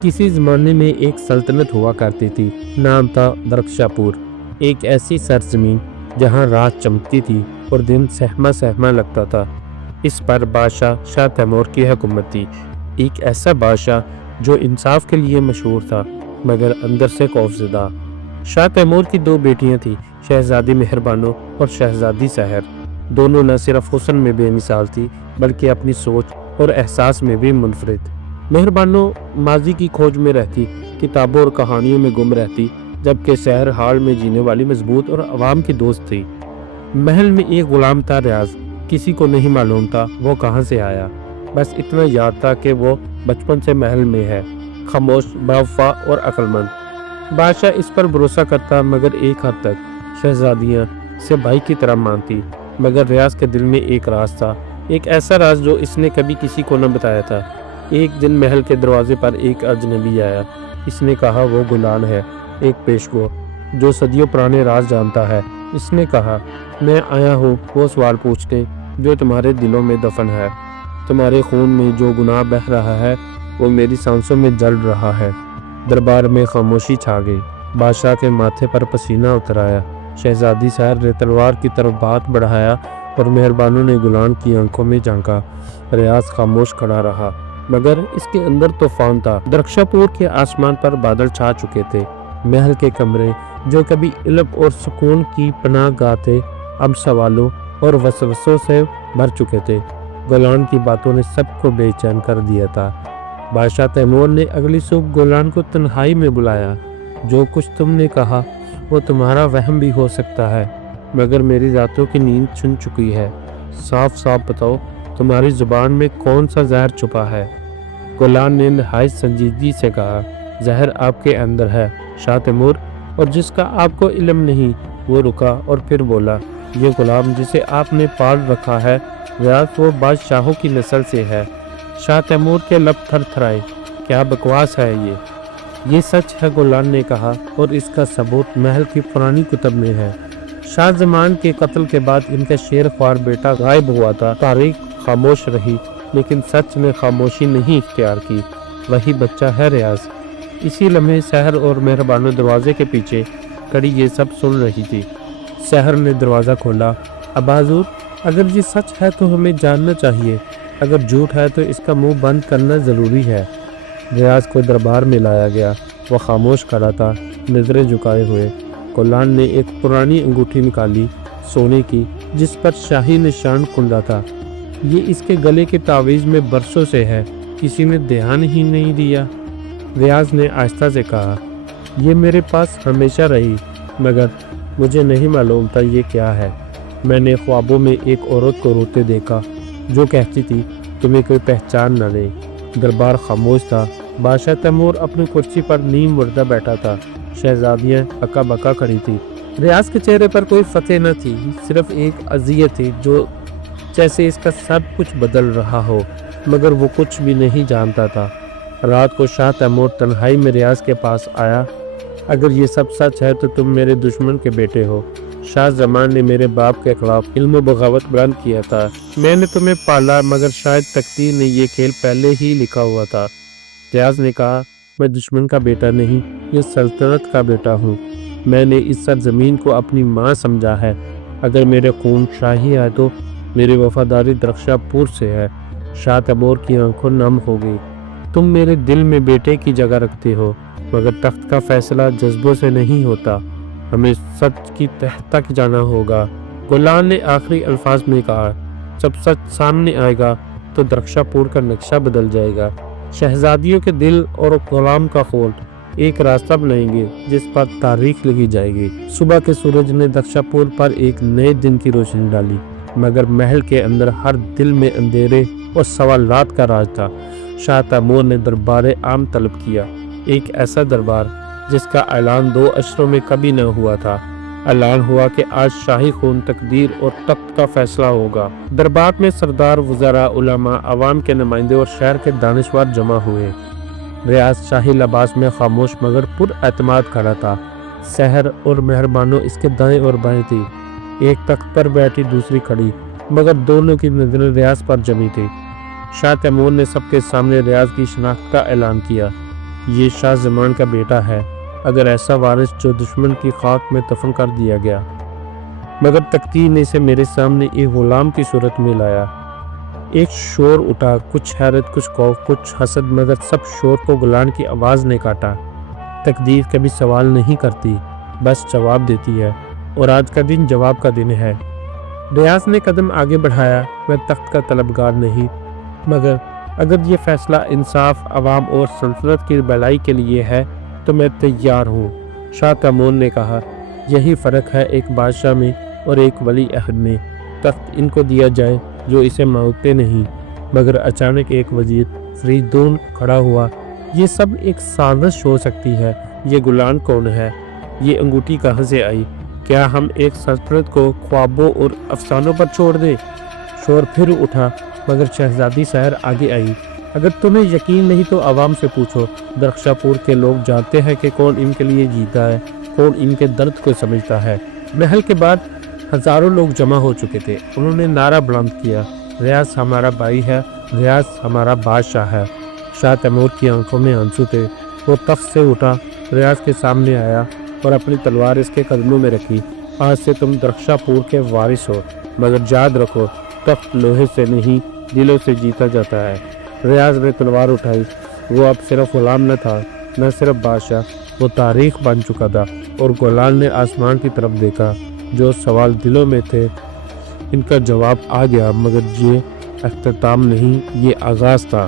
किसी ज़माने में एक सल्तनत हुआ करती थी। नाम था दरक्षापुर। एक ऐसी सरजमीन जहाँ रात चमकती थी और दिन सहमा सहमा लगता था। इस पर बादशाह शाह तैमूर की हुकूमत थी। एक ऐसा बादशाह जो इंसाफ के लिए मशहूर था मगर अंदर से खौफजदा। शाह तैमूर की दो बेटियां थीं, शहजादी मेहरबानो और शहजादी सहर। दोनों न सिर्फ हुस्न में बेमिसाल थी बल्कि अपनी सोच और एहसास में भी मुनफरिद। मेहरबानो माजी की खोज में रहती, किताबों और कहानियों में गुम रहती, जबकि शहर हाल में जीने वाली मजबूत और अवाम की दोस्त थी। महल में एक गुलाम था रियाज। किसी को नहीं मालूम था वो कहाँ से आया, बस इतना याद था कि वो बचपन से महल में है, खामोश, बावफा और अक्लमंद। बादशाह इस पर भरोसा करता मगर एक हद तक। शहजादियाँ से भाई की तरह मानती मगर रियाज के दिल में एक राज था, एक ऐसा राज जो इसने कभी किसी को न बताया था। एक दिन महल के दरवाजे पर एक अजनबी आया। इसने कहा वो गुलान है, एक पेशगो जो सदियों पुराने राज जानता है। इसने कहा मैं आया हूँ वो सवाल पूछने जो तुम्हारे दिलों में दफन है। तुम्हारे खून में जो गुनाह बह रहा है वो मेरी सांसों में जल रहा है। दरबार में खामोशी छा गई। बादशाह के माथे पर पसीना उतर आया। शहजादी सहर ने तलवार की तरफ हाथ बढ़ाया और मेहरबानों ने गुलान की आंखों में झांका। रियाज खामोश खड़ा रहा मगर इसके अंदर तूफान था। दरक्षापुर के आसमान पर बादल छा चुके थे। महल के कमरे जो कभी इल्म और सुकून की पनाह गाह थे अब सवालों और वसवसों से भर चुके थे। गुलान की बातों ने सबको बेचैन कर दिया था। बादशाह तैमूर ने अगली सुबह गुलान को तन्हाई में बुलाया। जो कुछ तुमने कहा वो तुम्हारा वहम भी हो सकता है मगर मेरी रातों की नींद छुन चुकी है। साफ साफ बताओ तुम्हारी जुबान में कौन सा जहर छुपा है। गुलान ने नहायत संजीदगी से कहा जहर आपके अंदर है शाह तैमूर, और जिसका आपको इल्म नहीं। वो रुका और फिर बोला ये गुलाम जिसे आपने पाल रखा है रियाज वो बादशाहों की नस्ल से है। शाह तैमूर के लब थरथराए। क्या बकवास है ये सच है गुलान ने कहा, और इसका सबूत महल की पुरानी कुतब में है। शाहजमान के कत्ल के बाद इनका शेर ख्वार बेटा गायब हुआ था। तारीख खामोश रही लेकिन सच ने खामोशी नहीं इख्तियार की। वही बच्चा है रियाज। इसी लम्हे सहर और मेहरबानो दरवाजे के पीछे खड़ी ये सब सुन रही थी। सहर ने दरवाज़ा खोला। अब्बा हुजूर, अगर ये सच है तो हमें जानना चाहिए, अगर झूठ है तो इसका मुंह बंद करना ज़रूरी है। रियाज को दरबार में लाया गया। वह खामोश खड़ा था, नज़रें झुकाए हुए। गुलान ने एक पुरानी अंगूठी निकाली, सोने की, जिस पर शाही निशान कुंदा था। ये इसके गले के तावीज़ में बरसों से है, किसी ने ध्यान ही नहीं दिया। रियाज ने आहिस्ता से कहा ये मेरे पास हमेशा रही मगर मुझे नहीं मालूम था ये क्या है। मैंने ख्वाबों में एक औरत को रोते देखा जो कहती थी तुम्हें कोई पहचान न ले। दरबार खामोश था। बादशाह तैमूर अपनी कुर्सी पर नीम मुर्दा बैठा था। शहजादियाँ अक्का बक्का खड़ी थी। रियाज के चेहरे पर कोई फतेह न थी, सिर्फ एक अजियत थी जो जैसे इसका सब कुछ बदल रहा हो मगर वो कुछ भी नहीं जानता था। रात को शाह तैमूर तन्हाई में रियाज के पास आया। अगर ये सब सच है तो तुम मेरे दुश्मन के बेटे हो। शाह जमान ने मेरे बाप के खिलाफ इल्म बगावत बंद किया था। मैंने तुम्हें पाला मगर शायद तकदीर ने ये खेल पहले ही लिखा हुआ था। रियाज ने कहा मैं दुश्मन का बेटा नहीं, ये सल्तनत का बेटा हूँ। मैंने इस सरजमीन को अपनी माँ समझा है। अगर मेरे खून शाही है तो मेरी वफादारी दरक्षापुर से है। शाह तैमूर की आंखों नम हो गई। तुम मेरे दिल में बेटे की जगह रखते हो मगर तख्त का फैसला जज्बों से नहीं होता, हमें सच की तह तक जाना होगा। गुलान ने आखिरी अल्फाज में कहा जब सच सामने आएगा तो दरक्षापुर का नक्शा बदल जाएगा। शहजादियों के दिल और गुलाम का खोल एक रास्ता बनाएंगे जिस पर तारीख लिखी जाएगी। सुबह के सूरज ने दरक्षापुर पर एक नए दिन की रोशनी डाली मगर महल के अंदर हर दिल में अंधेरे और सवालात का राज था। शाह तैमूर ने दरबार आम तलब किया, एक ऐसा दरबार जिसका ऐलान 2 अशरों में कभी न हुआ था। ऐलान हुआ कि आज शाही खून, तकदीर और तख्त का फैसला होगा। दरबार में सरदार, वज़रा, उलमा, अवाम के नुमाइंदे और शहर के दानिशवर जमा हुए। रियाज शाही लिबास में खामोश मगर पुरएतमाद खड़ा था। सहर और मेहरबानो इसके दाएं और बाएं थी। एक तख्त पर बैठी, दूसरी खड़ी, मगर दोनों की नजरें रियाज पर जमी थी। शाह तैमूर ने सबके सामने रियाज की शनाख्त का ऐलान किया। یہ شاہ زمان کا بیٹا ہے، اگر ایسا وارث جو دشمن کی خاک میں دفن کر دیا گیا۔ مگر تقدیر نے اسے میرے سامنے ایک غلام کی صورت میں لایا۔ ایک شور اٹھا، کچھ حیرت، کچھ خوف، کچھ حسد، مگر سب شور کو غلام کی آواز نے کاٹا۔ تقدیر کبھی سوال نہیں کرتی، بس جواب دیتی ہے، اور آج کا دن جواب کا دن ہے۔ ریاض نے قدم آگے بڑھایا، میں تخت کا طلبگار نہیں، مگر اگر یہ فیصلہ انصاف، عوام اور سلطنت کی بھلائی کے لیے ہے تو میں تیار ہوں۔ شاہ تیمور نے کہا، یہی فرق ہے ایک بادشاہ میں اور ایک ولی عہد میں، تخت ان کو دیا جائے جو اسے مانگتے نہیں۔ مگر اچانک ایک وزیر فریدون کھڑا ہوا، یہ سب ایک سازش ہو سکتی ہے، یہ غلام کون ہے؟ یہ انگوٹھی کہاں سے آئی؟ کیا ہم ایک سلطنت کو خوابوں اور افسانوں پر چھوڑ دیں؟ شور پھر اٹھا، مگر شہزادی سحر آگے آئی، اگر تمہیں یقین نہیں تو عوام سے پوچھو، درخشاں پور کے لوگ جانتے ہیں کہ کون ان کے لیے جیتا ہے، کون ان کے درد کو سمجھتا ہے۔ محل کے بعد ہزاروں لوگ جمع ہو چکے تھے، انہوں نے نعرہ بلند کیا، ریاض ہمارا بھائی ہے، ریاض ہمارا بادشاہ ہے۔ شاہ تیمور کی آنکھوں میں آنسو تھے، وہ تخت سے اٹھا، ریاض کے سامنے آیا اور اپنی تلوار اس کے قدموں میں رکھی۔ آج سے تم درخشاں پور کے وارث ہو، مگر یاد رکھو، تخت لوہے سے نہیں دلوں سے جیتا جاتا ہے۔ ریاض نے تلوار اٹھائی، وہ اب صرف غلام نہ تھا، نہ صرف بادشاہ، وہ تاریخ بن چکا تھا۔ اور غلام نے آسمان کی طرف دیکھا، جو سوال دلوں میں تھے ان کا جواب آ گیا، مگر یہ اختتام نہیں، یہ آغاز تھا۔